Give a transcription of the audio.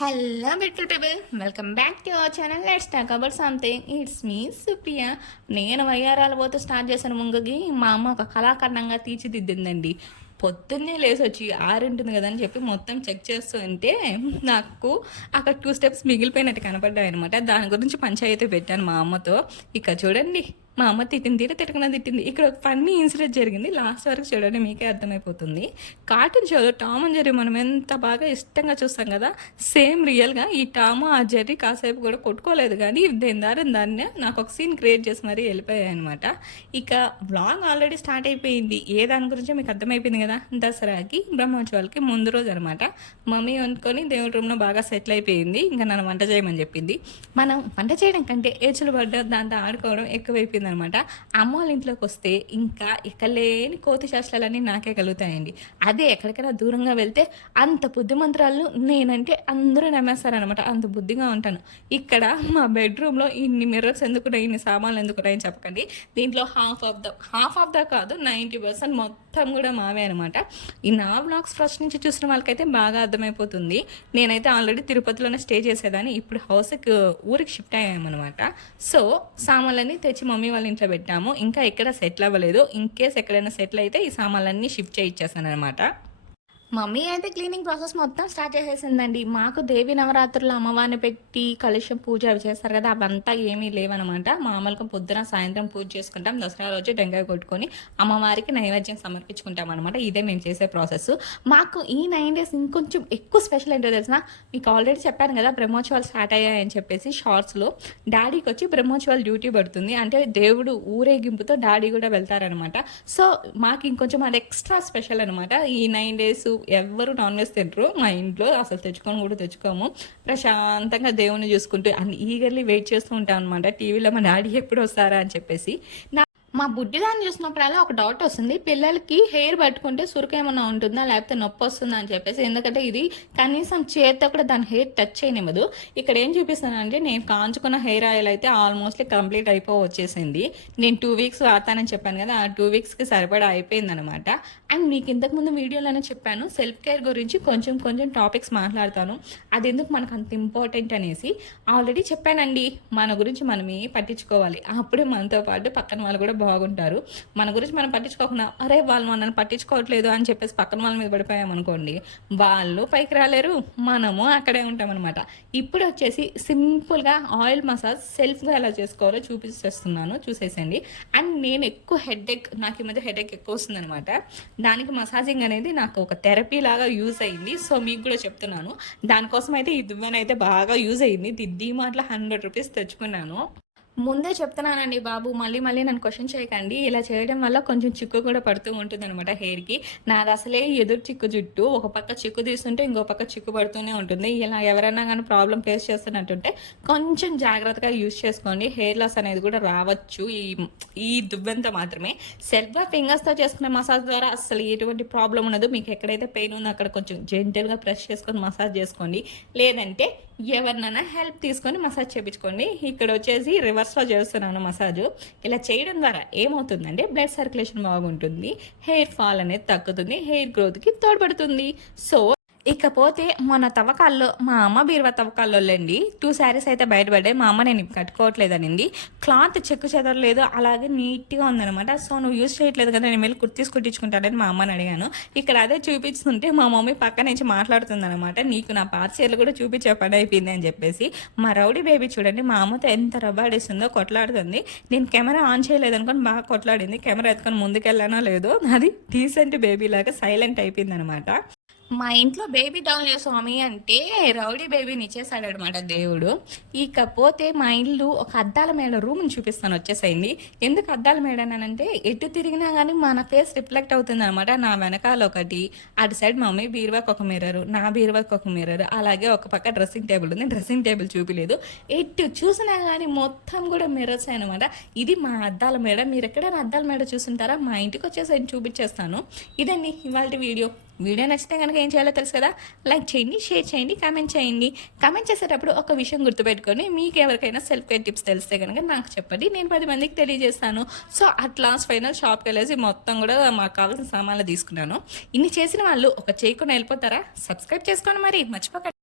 Hello beautiful people welcome back to our channel let's talk about something it's me Supriya నేను వయ్యారాల పోతూ start చేసిన ముంగకి మా అమ్మ ఒక కళాఖండంగా తీర్చిదిద్దిందండి. పొద్దున్నే లేసి వచ్చి ఆరుంటుంది కదా అని చెప్పి మొత్తం చెక్ చేస్తూ ఉంటే నాకు అక్కడ టూ స్టెప్స్ మిగిలిపోయినట్టు కనపడ్డాయి అనమాట దాని గురించి పంచాయతీ పెట్టాను మా అమ్మతో. ఇక చూడండి. మా అమ్మ తిట్టింది తీర తిట్టకుండా తిట్టింది. ఇక్కడ ఒక ఫన్నీ ఇన్సిడెంట్ జరిగింది. లాస్ట్ వరకు చూడండి మీకే అర్థమైపోతుంది. కార్టూన్ షోలో టామ్ అండ్ జెర్రీ మనం ఎంత బాగా ఇష్టంగా చూస్తాం కదా సేమ్ రియల్గా ఈ టామ్ ఆ జెర్రీ కాసేపు కూడా కొట్టుకోలేదు కానీ దేని దారి దాన్ని నాకు ఒక సీన్ క్రియేట్ చేసి మరీ వెళ్ళిపోయాయి అనమాట ఇక బ్లాగ్ ఆల్రెడీ స్టార్ట్ అయిపోయింది. ఏ దాని గురించో మీకు అర్థమైపోయింది కదా దసరాకి బ్రహ్మోత్సవాలకి ముందు రోజు అనమాట మమ్మీ వండుకొని దేవుడి రూమ్లో బాగా సెటిల్ అయిపోయింది. ఇంకా నన్ను వంట చేయమని చెప్పింది. మనం వంట చేయడం కంటే ఏచులు పడ్డ దాంతో ఆడుకోవడం ఎక్కువైపోయింది. అనమాట అమ్మ వాళ్ళ ఇంట్లోకి వస్తే ఇంకా ఎక్కలేని కోతి శాస్త్రాలన్నీ నాకే కలుగుతాయండి. అదే ఎక్కడికైనా దూరంగా వెళ్తే అంత బుద్ధిమంత్రాలను నేనంటే అందరూ నమ్మేస్తారనమాట. అంత బుద్ధిగా ఉంటాను. ఇక్కడ మా బెడ్రూమ్లో ఇన్ని మిర్రర్స్ ఎందుకున్నాయి ఇన్ని సామాన్లు ఎందుకున్నాయని చెప్పకండి. దీంట్లో half of the half of the కాదు నైంటీ పర్సెంట్ మొత్తం కూడా మావే అనమాట. ఈ నా బ్లాగ్స్ ఫస్ట్ నుంచి చూసిన వాళ్ళకైతే బాగా అర్థమైపోతుంది. నేనైతే ఆల్రెడీ తిరుపతిలోనే స్టే చేసేదాన్ని. ఇప్పుడు హౌస్కి ఊరికి షిఫ్ట్ అయ్యామన్నమాట సో సామాన్లన్నీ తెచ్చి మమ్మీ వాళ్ళ ఇంట్లో పెట్టాము. ఇంకా ఎక్కడ సెటిల్ అవ్వలేదు. ఇన్ కేస్ ఎక్కడైనా సెటిల్ అయితే ఈ సామాన్లన్నీ షిఫ్ట్ చేయించేసాను అనమాట మమ్మీ అయితే క్లీనింగ్ ప్రాసెస్ మొత్తం స్టార్ట్ చేసేసిందండి. మాకు దేవి నవరాత్రులు అమ్మవారిని పెట్టి కలుషం పూజ అవి చేస్తారు కదా అవంతా ఏమీ లేవనమాట. మామూలుగా పొద్దున సాయంత్రం పూజ చేసుకుంటాం దసరా రోజు టెంకాయ కొట్టుకొని అమ్మవారికి నైవేద్యం సమర్పించుకుంటాం అనమాట ఇదే మేము చేసే ప్రాసెస్. మాకు ఈ నైన్ డేస్ ఇంకొంచెం ఎక్కువ స్పెషల్ ఏంటో తెలిసిన మీకు ఆల్రెడీ చెప్పాను కదా బ్రహ్మోత్సవాలు స్టార్ట్ అయ్యాయని చెప్పేసి షార్ట్స్లో డాడీకి వచ్చి బ్రహ్మోత్సవాలు డ్యూటీ పడుతుంది. అంటే దేవుడు ఊరేగింపుతో డాడీ కూడా వెళ్తారనమాట సో మాకు ఇంకొంచెం అది ఎక్స్ట్రా స్పెషల్ అనమాట ఈ నైన్ డేస్ ఎవ్వరు నాన్ వెజ్ తింటారు మా ఇంట్లో అసలు తెచ్చుకొని కూడా తెచ్చుకోము. ప్రశాంతంగా దేవుని చూసుకుంటూ అండ్ ఈగర్లీ వెయిట్ చేస్తూ ఉంటాం అనమాట టీవీలో మా డాడీ ఎప్పుడు వస్తారా? అని చెప్పేసి. నా మా బుడ్డిదాన్ని చూసినప్పుడల్లా ఒక డౌట్ వస్తుంది. పిల్లలకి హెయిర్ పట్టుకుంటే సురక ఏమన్నా ఉంటుందా? లేకపోతే నొప్పి వస్తుందా అని చెప్పేసి. ఎందుకంటే ఇది కనీసం చేతితో కూడా దాని హెయిర్ టచ్ చేయనివ్వదు. ఇక్కడ ఏం చూపిస్తానంటే నేను కాంచుకున్న హెయిర్ ఆయిల్ అయితే ఆల్మోస్ట్ కంప్లీట్ అయిపో వచ్చేసింది నేను టూ వీక్స్ వాడతానని చెప్పాను కదా ఆ టూ వీక్స్కి సరిపడా అయిపోయింది అనమాట అండ్ మీకు ఇంతకుముందు వీడియోలోనే చెప్పాను సెల్ఫ్ కేర్ గురించి కొంచెం కొంచెం టాపిక్స్ మాట్లాడతాను. అది ఎందుకు మనకు అంత ఇంపార్టెంట్ అనేసి. ఆల్రెడీ చెప్పానండి మన గురించి మనమే పట్టించుకోవాలి. అప్పుడే మనతో పాటు పక్కన వాళ్ళు కూడా బాగుంటారు. మన గురించి మనం పట్టించుకోకుండా అరే వాళ్ళు మనల్ని పట్టించుకోవట్లేదు అని చెప్పేసి పక్కన వాళ్ళ మీద పడిపోయామనుకోండి వాళ్ళు పైకి రాలేరు మనము అక్కడే ఉంటామన్నమాట. ఇప్పుడు వచ్చేసి సింపుల్గా ఆయిల్ మసాజ్ సెల్ఫ్గా ఎలా చేసుకోవాలో చూపిస్తున్నాను చూసేసండి అండ్ నేను ఎక్కువ హెడేక్ నాకు ఈ మధ్య హెడేక్ ఎక్కువ వస్తుందనమాట దానికి మసాజింగ్ అనేది నాకు ఒక థెరపీ లాగా యూజ్ అయింది. సో మీకు కూడా చెప్తున్నాను. దానికోసం అయితే ఈ దువ్వెన అయితే బాగా యూజ్ అయింది. దిద్ది మాటల హండ్రెడ్ రూపీస్ తెచ్చుకున్నాను. ముందే చెప్తున్నానండి బాబు మళ్ళీ మళ్ళీ నన్ను క్వశ్చన్ చేయకండి. ఇలా చేయడం వల్ల కొంచెం చిక్కు కూడా పడుతూ ఉంటుంది అనమాట హెయిర్కి నాది అసలే ఎదురు చిక్కు జుట్టు. ఒక పక్క చిక్కు తీస్తుంటే ఇంకో పక్క చిక్కు పడుతూనే ఉంటుంది. ఇలా ఎవరైనా కానీ ప్రాబ్లం ఫేస్ చేస్తున్నట్టుంటే కొంచెం జాగ్రత్తగా యూజ్ చేసుకోండి. హెయిర్ లాస్ అనేది కూడా రావచ్చు. ఈ ఈ దువ్వెంతో మాత్రమే. సెల్ఫ్గా ఫింగర్స్తో చేసుకునే మసాజ్ ద్వారా అసలు ఎటువంటి ప్రాబ్లం ఉండదు. మీకు ఎక్కడైతే పెయిన్ ఉందో అక్కడ కొంచెం జెంటల్గా ప్రెస్ చేసుకొని మసాజ్ చేసుకోండి. లేదంటే ఎవరినైనా హెల్ప్ తీసుకొని మసాజ్ చేయించుకోండి ఇక్కడ వచ్చేసి రివర్స్లో చేస్తున్నాను మసాజ్ ఇలా చేయడం ద్వారా ఏమవుతుందంటే బ్లడ్ సర్క్యులేషన్ బాగుంటుంది హెయిర్ ఫాల్ అనేది తగ్గుతుంది హెయిర్ గ్రోత్కి తోడ్పడుతుంది. సో ఇకపోతే మన తవ్వకాల్లో మా అమ్మ బీరువా తవ్వకాల్లోండి టూ శారీస్ అయితే బయటపడ్డాయి. మా అమ్మ నేను కట్టుకోవట్లేదు అనింది క్లాత్ చెక్కు చెదరలేదు అలాగే నీట్గా ఉందనమాట సో నువ్వు యూజ్ చేయట్లేదు కదా నేను వెళ్ళి కుర్తీస్ కుట్టించుకుంటానని మా అమ్మని అడిగాను. ఇక్కడ అదే చూపిస్తుంటే మా మమ్మీ పక్క నుంచి మాట్లాడుతుందనమాట నీకు నా పార్సీలు కూడా చూపించే పని అయిపోయింది అని చెప్పేసి. మా రౌడీ బేబీ చూడండి మా అమ్మతో ఎంత రబ్బాడేస్తుందో కొట్లాడుతుంది. నేను కెమెరా ఆన్ చేయలేదు బాగా కొట్లాడింది. కెమెరా ఎత్తుకొని ముందుకెళ్ళానో లేదో అది డీసెంట్ బేబీ లాగా సైలెంట్ అయిపోయింది అనమాట మా ఇంట్లో బేబీ డౌన్లే స్వామి అంటే రౌడీ బేబీని ఇచ్చేసాడు అనమాట దేవుడు. ఇకపోతే మా ఇల్లు ఒక అద్దాల మేడ రూమ్ని చూపిస్తాను వచ్చేసైంది ఎందుకు అద్దాల మేడ అంటే ఎటు తిరిగినా కానీ మన ఫేస్ రిఫ్లెక్ట్ అవుతుంది అనమాట నా వెనకాల ఒకటి అటు సైడ్ మమ్మీ బీరువాకి ఒక మిర్రర్ నా బీరువాకి ఒక మిర్రర్ అలాగే ఒక పక్క డ్రెస్సింగ్ టేబుల్ ఉంది. డ్రెస్సింగ్ టేబుల్ చూపిలేదు. ఎటు చూసినా కానీ మొత్తం కూడా మిర్రర్స్ అనమాట ఇది మా అద్దాల మేడ. మీరు ఎక్కడైనా అద్దాల మేడ చూస్తుంటారా మా ఇంటికి వచ్చేసరికి చూపించేస్తాను. ఇదండి ఇవాళ వీడియో. వీడియో నచ్చితే కనుక ఏం చేయాలో తెలుసు కదా? లైక్ చేయండి షేర్ చేయండి కామెంట్ చేయండి. కామెంట్ చేసేటప్పుడు ఒక విషయం గుర్తుపెట్టుకొని మీకు ఎవరికైనా సెల్ఫ్ కేర్ టిప్స్ తెలిస్తే కనుక నాకు చెప్పండి. నేను పది మందికి తెలియజేస్తాను. సో అట్ లాస్ట్ ఫైనల్ షాప్కి వెళ్ళేసి మొత్తం కూడా మాకు కావాల్సిన సామాన్లు తీసుకున్నాను. ఇన్ని చేసిన వాళ్ళు ఒక చేయకుండా వెళ్ళిపోతారా? సబ్స్క్రైబ్ చేసుకోండి మరి. మర్చిపోకండి